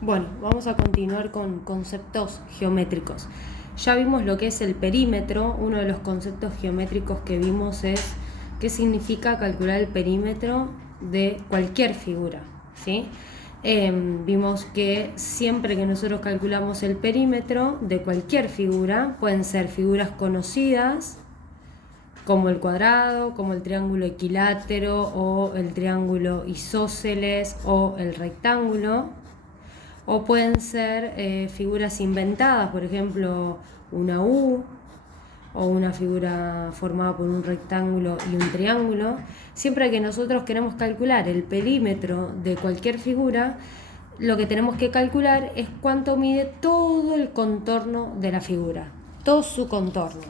Bueno, vamos a continuar con conceptos geométricos. Ya vimos lo que es el perímetro. Uno de los conceptos geométricos que vimos es qué significa calcular el perímetro de cualquier figura, ¿sí? Vimos que siempre que nosotros calculamos el perímetro de cualquier figura, pueden ser figuras conocidas, como el cuadrado, como el triángulo equilátero o el triángulo isósceles o el rectángulo, o pueden ser figuras inventadas, por ejemplo una U o una figura formada por un rectángulo y un triángulo. Siempre que nosotros queremos calcular el perímetro de cualquier figura, lo que tenemos que calcular es cuánto mide todo el contorno de la figura, todo su contorno,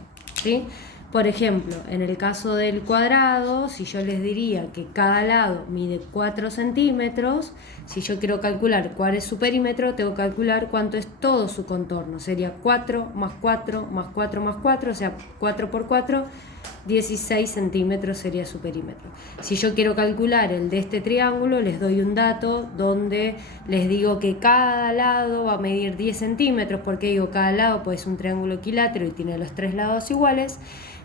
¿sí? Por ejemplo, en el caso del cuadrado, si yo les diría que cada lado mide 4 centímetros, si yo quiero calcular cuál es su perímetro, tengo que calcular cuánto es todo su contorno. Sería 4 más 4 más 4 más 4, o sea, 4 por 4, 16 centímetros sería su perímetro. Si yo quiero calcular el de este triángulo, les doy un dato donde les digo que cada lado va a medir 10 centímetros. ¿Por qué digo cada lado? Pues es un triángulo equilátero y tiene los tres lados iguales.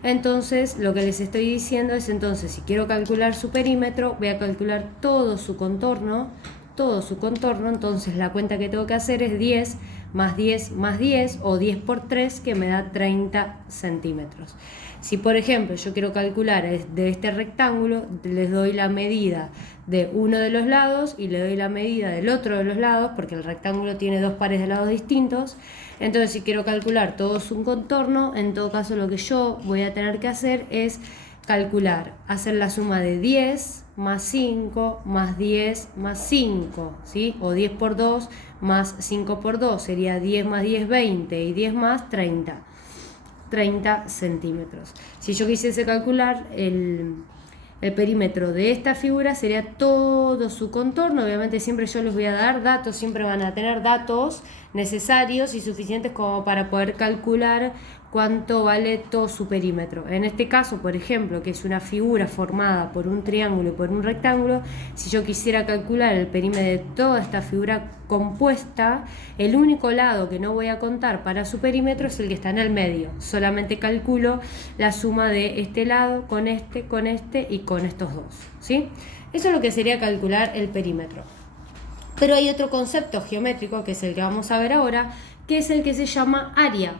Entonces lo que les estoy diciendo es, entonces si quiero calcular su perímetro, voy a calcular todo su contorno, entonces la cuenta que tengo que hacer es 10 más 10 más 10 o 10 por 3, que me da 30 centímetros. Si por ejemplo yo quiero calcular de este rectángulo, les doy la medida de uno de los lados y le doy la medida del otro de los lados, porque el rectángulo tiene dos pares de lados distintos. Entonces si quiero calcular todo su contorno, en todo caso lo que yo voy a tener que hacer es calcular, hacer la suma de 10 más 5 más 10 más 5, ¿sí? O 10 por 2 más 5 por 2, sería 10 más 10, 20, y 10 más 30 centímetros. Si yo quisiese calcular el perímetro de esta figura, sería todo su contorno. Obviamente siempre yo les voy a dar datos, siempre van a tener datos necesarios y suficientes como para poder calcular cuánto vale todo su perímetro. En este caso, por ejemplo, que es una figura formada por un triángulo y por un rectángulo, si yo quisiera calcular el perímetro de toda esta figura compuesta, el único lado que no voy a contar para su perímetro es el que está en el medio. Solamente calculo la suma de este lado con este y con estos dos, ¿sí? Eso es lo que sería calcular el perímetro. Pero hay otro concepto geométrico, que es el que vamos a ver ahora, que es el que se llama área.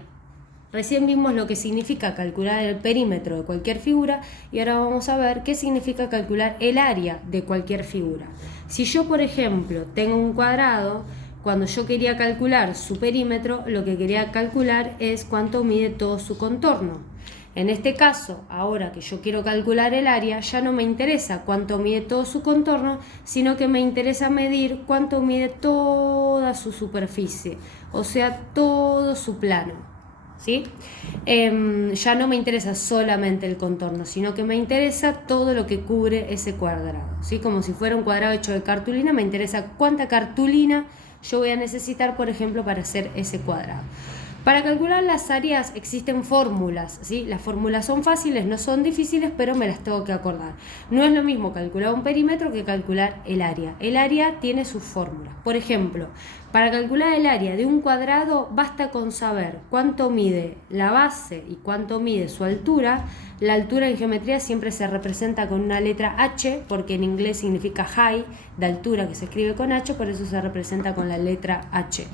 Recién vimos lo que significa calcular el perímetro de cualquier figura y ahora vamos a ver qué significa calcular el área de cualquier figura. Si yo, por ejemplo, tengo un cuadrado, cuando yo quería calcular su perímetro, lo que quería calcular es cuánto mide todo su contorno. En este caso, ahora que yo quiero calcular el área, ya no me interesa cuánto mide todo su contorno, sino que me interesa medir cuánto mide toda su superficie, o sea, todo su plano. ¿Sí? Ya no me interesa solamente el contorno, sino que me interesa todo lo que cubre ese cuadrado, ¿sí? Como si fuera un cuadrado hecho de cartulina, me interesa cuánta cartulina yo voy a necesitar, por ejemplo, para hacer ese cuadrado. Para calcular las áreas existen fórmulas, ¿sí? Las fórmulas son fáciles, no son difíciles, pero me las tengo que acordar. No es lo mismo calcular un perímetro que calcular el área. El área tiene sus fórmulas. Por ejemplo, para calcular el área de un cuadrado basta con saber cuánto mide la base y cuánto mide su altura. La altura en geometría siempre se representa con una letra H, porque en inglés significa high, de altura, que se escribe con H, por eso se representa con la letra H.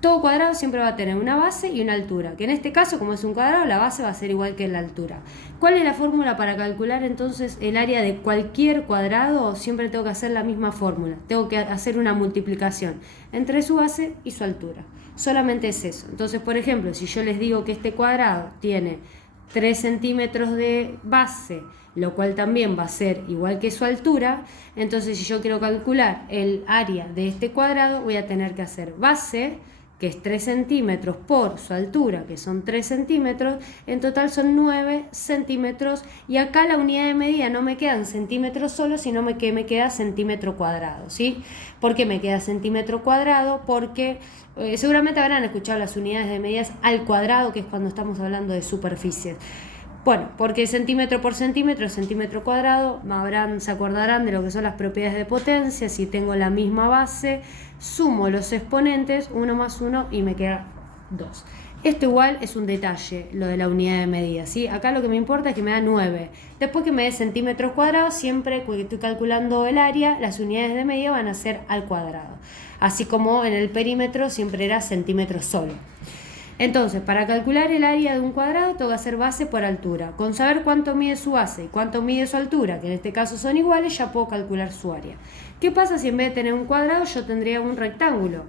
Todo cuadrado siempre va a tener una base y una altura, que en este caso, como es un cuadrado, la base va a ser igual que la altura. ¿Cuál es la fórmula para calcular entonces el área de cualquier cuadrado? Siempre tengo que hacer la misma fórmula. Tengo que hacer una multiplicación entre su base y su altura. Solamente es eso. Entonces, por ejemplo, si yo les digo que este cuadrado tiene 3 centímetros de base, lo cual también va a ser igual que su altura, entonces si yo quiero calcular el área de este cuadrado, voy a tener que hacer base, que es 3 centímetros, por su altura, que son 3 centímetros, en total son 9 centímetros, y acá la unidad de medida no me quedan centímetros solo, sino que me queda centímetro cuadrado, ¿sí? ¿Por qué me queda centímetro cuadrado? Porque seguramente habrán escuchado las unidades de medidas al cuadrado, que es cuando estamos hablando de superficies. Bueno, porque centímetro por centímetro es centímetro cuadrado, se acordarán de lo que son las propiedades de potencia. Si tengo la misma base, sumo los exponentes, 1 más 1 y me queda 2. Esto igual es un detalle, lo de la unidad de medida, ¿sí? Acá lo que me importa es que me da 9. Después que me dé centímetros cuadrados, siempre que estoy calculando el área, las unidades de medida van a ser al cuadrado. Así como en el perímetro siempre era centímetros solo. Entonces, para calcular el área de un cuadrado, tengo que hacer base por altura. Con saber cuánto mide su base y cuánto mide su altura, que en este caso son iguales, ya puedo calcular su área. ¿Qué pasa si en vez de tener un cuadrado, yo tendría un rectángulo?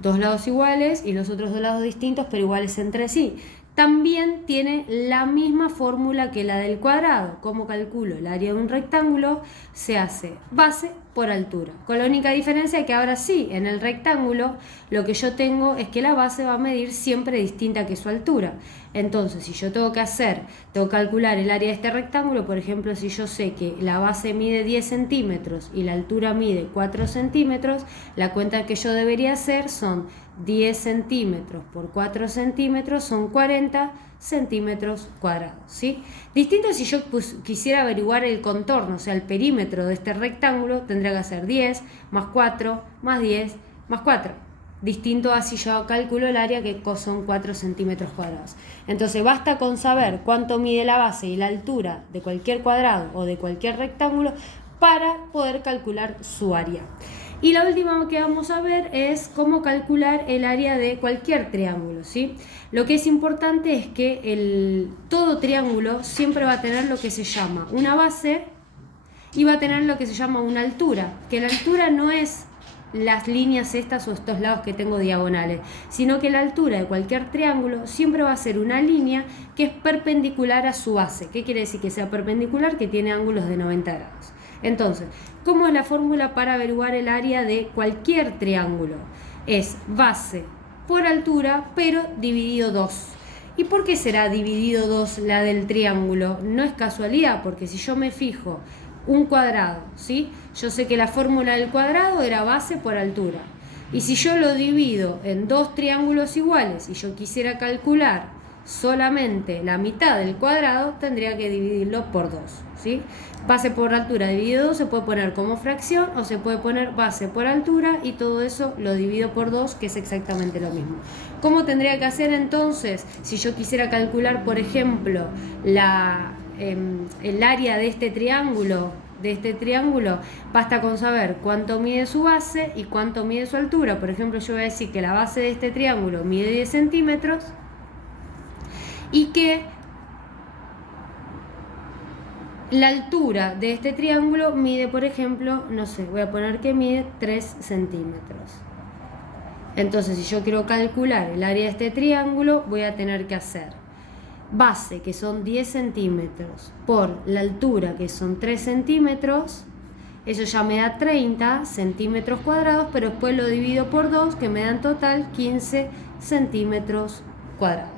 Dos lados iguales y los otros dos lados distintos, pero iguales entre sí. También tiene la misma fórmula que la del cuadrado. ¿Cómo calculo el área de un rectángulo? Se hace base por altura. Con la única diferencia que ahora sí, en el rectángulo, lo que yo tengo es que la base va a medir siempre distinta que su altura. Entonces, si yo tengo que calcular el área de este rectángulo, por ejemplo, si yo sé que la base mide 10 centímetros y la altura mide 4 centímetros, la cuenta que yo debería hacer son 10 centímetros por 4 centímetros, son 40 centímetros cuadrados, ¿sí? Distinto si yo quisiera averiguar el contorno, o sea, el perímetro de este rectángulo, tendría que hacer 10 más 4 más 10 más 4. Distinto a si yo calculo el área, que son 4 centímetros cuadrados. Entonces basta con saber cuánto mide la base y la altura de cualquier cuadrado o de cualquier rectángulo para poder calcular su área. Y la última que vamos a ver es cómo calcular el área de cualquier triángulo, ¿sí? Lo que es importante es que todo triángulo siempre va a tener lo que se llama una base y va a tener lo que se llama una altura, que la altura no es las líneas estas o estos lados que tengo diagonales, sino que la altura de cualquier triángulo siempre va a ser una línea que es perpendicular a su base. ¿Qué quiere decir que sea perpendicular? Que tiene ángulos de 90 grados. Entonces, ¿cómo es la fórmula para averiguar el área de cualquier triángulo? Es base por altura, pero dividido 2. ¿Y por qué será dividido 2 la del triángulo? No es casualidad, porque si yo me fijo un cuadrado, ¿sí? Yo sé que la fórmula del cuadrado era base por altura. Y si yo lo divido en dos triángulos iguales y yo quisiera calcular solamente la mitad del cuadrado, tendría que dividirlo por 2, ¿sí? Base por altura dividido 2 se puede poner como fracción o se puede poner base por altura y todo eso lo divido por 2, que es exactamente lo mismo. ¿Cómo tendría que hacer entonces si yo quisiera calcular, por ejemplo, el área de este triángulo? Basta con saber cuánto mide su base y cuánto mide su altura. Por ejemplo, yo voy a decir que la base de este triángulo mide 10 centímetros y que la altura de este triángulo mide, por ejemplo, no sé, voy a poner que mide 3 centímetros. Entonces, si yo quiero calcular el área de este triángulo, voy a tener que hacer base, que son 10 centímetros, por la altura, que son 3 centímetros. Eso ya me da 30 centímetros cuadrados, pero después lo divido por 2, que me da en total 15 centímetros cuadrados.